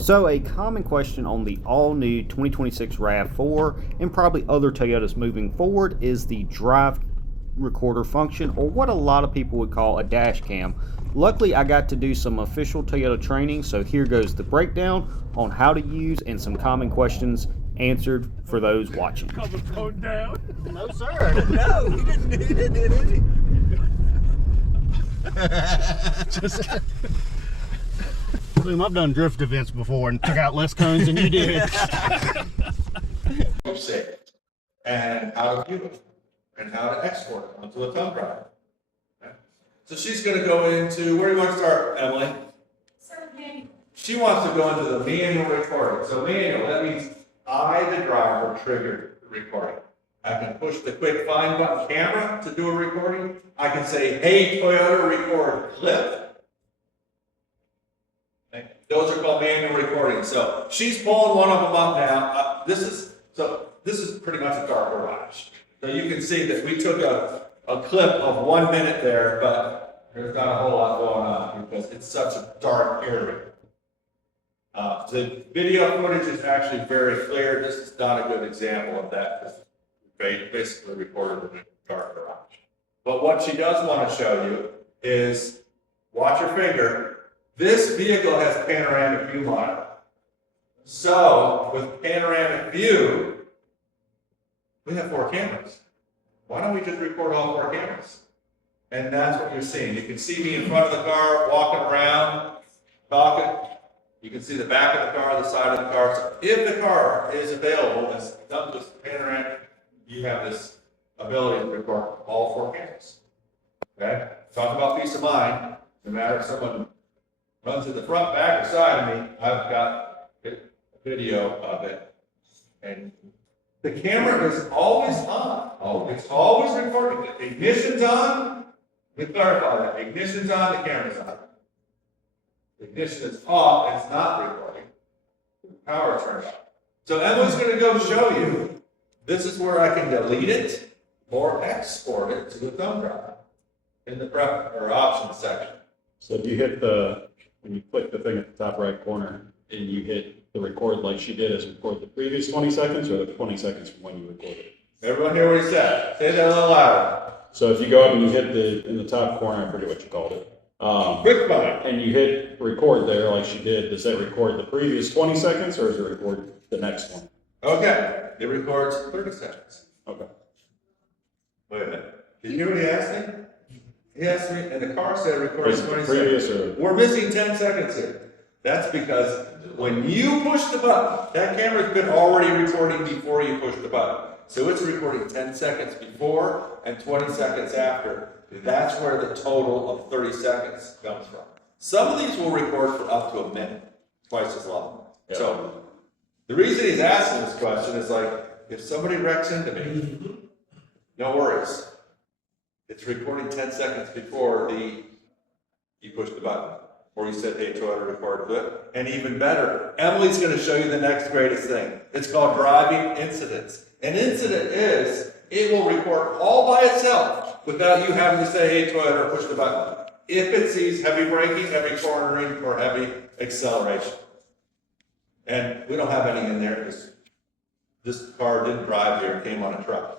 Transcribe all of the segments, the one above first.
So a common question on the all-new 2026 RAV4 and probably other Toyotas moving forward is the drive recorder function, or what a lot of people would call a dash cam. Luckily, I got to do some official Toyota training, so here goes the breakdown on how to use and some common questions answered for those watching. Phone down. No, sir. No, he didn't do anything. Just Boom, I've done drift events before and took out less cones than you did. Safe, and how to view it, and how to export it onto a thumb drive. Okay. So she's going to go into, where do you want to start, Emily? Start with manual. She wants to go into the manual recording. So manual, that means I, the driver, triggered the recording. I can push the quick find button camera to do a recording. I can say, hey, Toyota, record clip. Okay. Those are called manual recordings. So she's pulling one of them up now. This is pretty much a dark garage. So you can see that we took a clip of 1 minute there, but there's not a whole lot going on because it's such a dark area. The video footage is actually very clear. This is not a good example of that. Basically recorded in a dark garage. But what she does want to show you is, watch your finger. This vehicle has panoramic view monitor. So with panoramic view, we have 4 cameras. Why don't we just record all 4 cameras? And that's what you're seeing. You can see me in front of the car, walking around, talking. You can see the back of the car, the side of the car. So if the car is available, it's done with panoramic, you have this ability to record all 4 cameras. Okay? Talk about peace of mind. No matter if someone runs to the front, back, or side of me, I've got a video of it. And the camera is always on. Oh, it's always recording. The ignition's on. Let me clarify that. Ignition's on, the camera's on. The ignition is off, it's not recording. The power turned on. So Emily's going to go show you. This is where I can delete it or export it to the thumb drive in the prep or options section. So if you hit when you click the thing at the top right corner and you hit the record like she did, is record the previous 20 seconds or the 20 seconds from when you recorded? Everyone hear what he said? Say that a little louder. So if you go up and you hit in the top corner, I forget what you called it. Quick find. And you hit record there like she did, does that record the previous 20 seconds or does it record the next one? Okay, it records 30 seconds. Okay. Wait a minute. Did you hear what he asked me? He asked me, and the car said recording 20 previous seconds. We're missing 10 seconds here. That's because when you push the button, that camera's been already recording before you push the button. So it's recording 10 seconds before and 20 seconds after. That's where the total of 30 seconds comes from. Some of these will record for up to a minute, twice as long. Yeah. So the reason he's asking this question is like, if somebody wrecks into me, no worries. It's recording 10 seconds before you push the button. Or you said, hey, Toyota, record clip. And even better, Emily's going to show you the next greatest thing. It's called driving incidents. An incident is, it will record all by itself without you having to say, hey, Toyota, push the button. If it sees heavy braking, heavy cornering, or heavy acceleration. And we don't have any in there because this car didn't drive here, it came on a truck.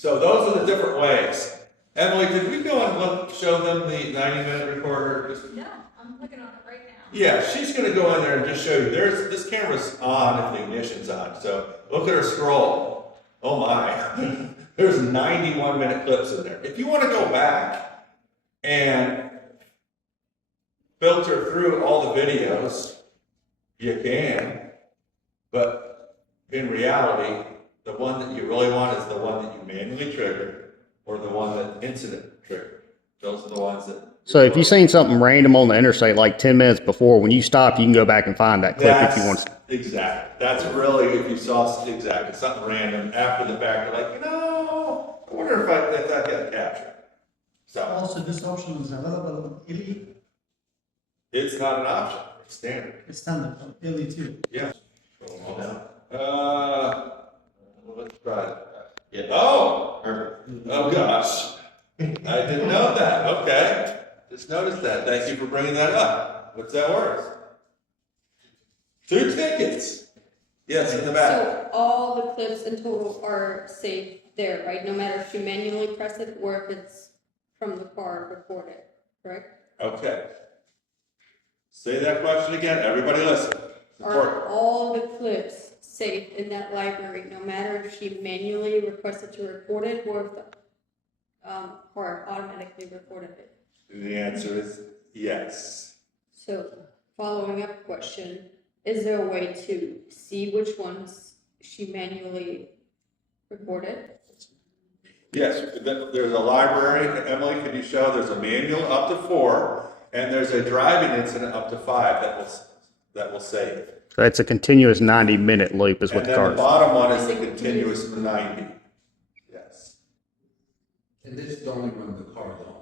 So those are the different ways. Emily, did we go and show them the 90-minute recorder? No, I'm looking on it right now. Yeah, she's going to go in there and just show you. This camera's on if the ignition's on. So look at her scroll. Oh my. There's 91-minute clips in there. If you want to go back and filter through all the videos, you can. But in reality, the one that you really want is the one that you manually triggered or the one that incident triggered. Those are the ones that... So if you've seen something random on the interstate like 10 minutes before, when you stop, you can go back and find that clip if you want to. Exactly. That's really, if you saw exactly something random after the fact, you're like, I wonder if that got captured. So Also, this option is available in LE. it's not an option. It's standard. It's standard, LE too. Yeah. Let's try it. Yeah. Oh gosh. I didn't know that. Okay. Just noticed that. Thank you for bringing that up. What's that word? 2 tickets. Yes, in the back. So all the clips in total are saved there, right? No matter if you manually press it or if it's from the car recorded, correct? Okay. Say that question again. Everybody listen. Are all the clips saved in that library, no matter if she manually requested to record it or if the car automatically recorded it? The answer is yes. So, following up question, is there a way to see which ones she manually recorded? Yes, there's a library. Emily, can you show? There's a manual up to 4, and there's a driving incident up to 5 that will save. So it's a continuous 90-minute loop is what And the then car the is. bottom one is the continuous 90. Yes. And this is only when the car's on.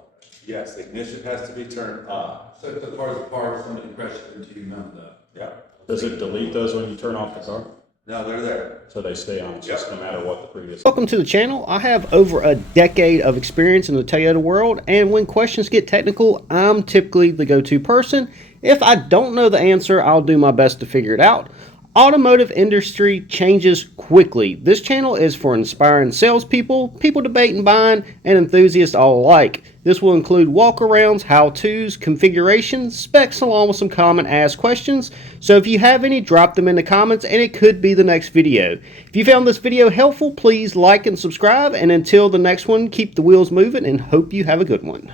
Yes, the ignition has to be turned on. So if the car's parked, somebody crashes into you, none of that. Yeah. Does it delete those when you turn off the car? No, they're there. So they stay on, just no matter what the previous. Welcome to the channel. I have over a decade of experience in the Toyota world, and when questions get technical, I'm typically the go-to person. If I don't know the answer, I'll do my best to figure it out. Automotive industry changes quickly. This channel is for inspiring salespeople, people debating buying, and enthusiasts all alike. This will include walkarounds, how-tos, configurations, specs, along with some common asked questions. So if you have any, drop them in the comments and it could be the next video. If you found this video helpful, please like and subscribe. And until the next one, keep the wheels moving and hope you have a good one.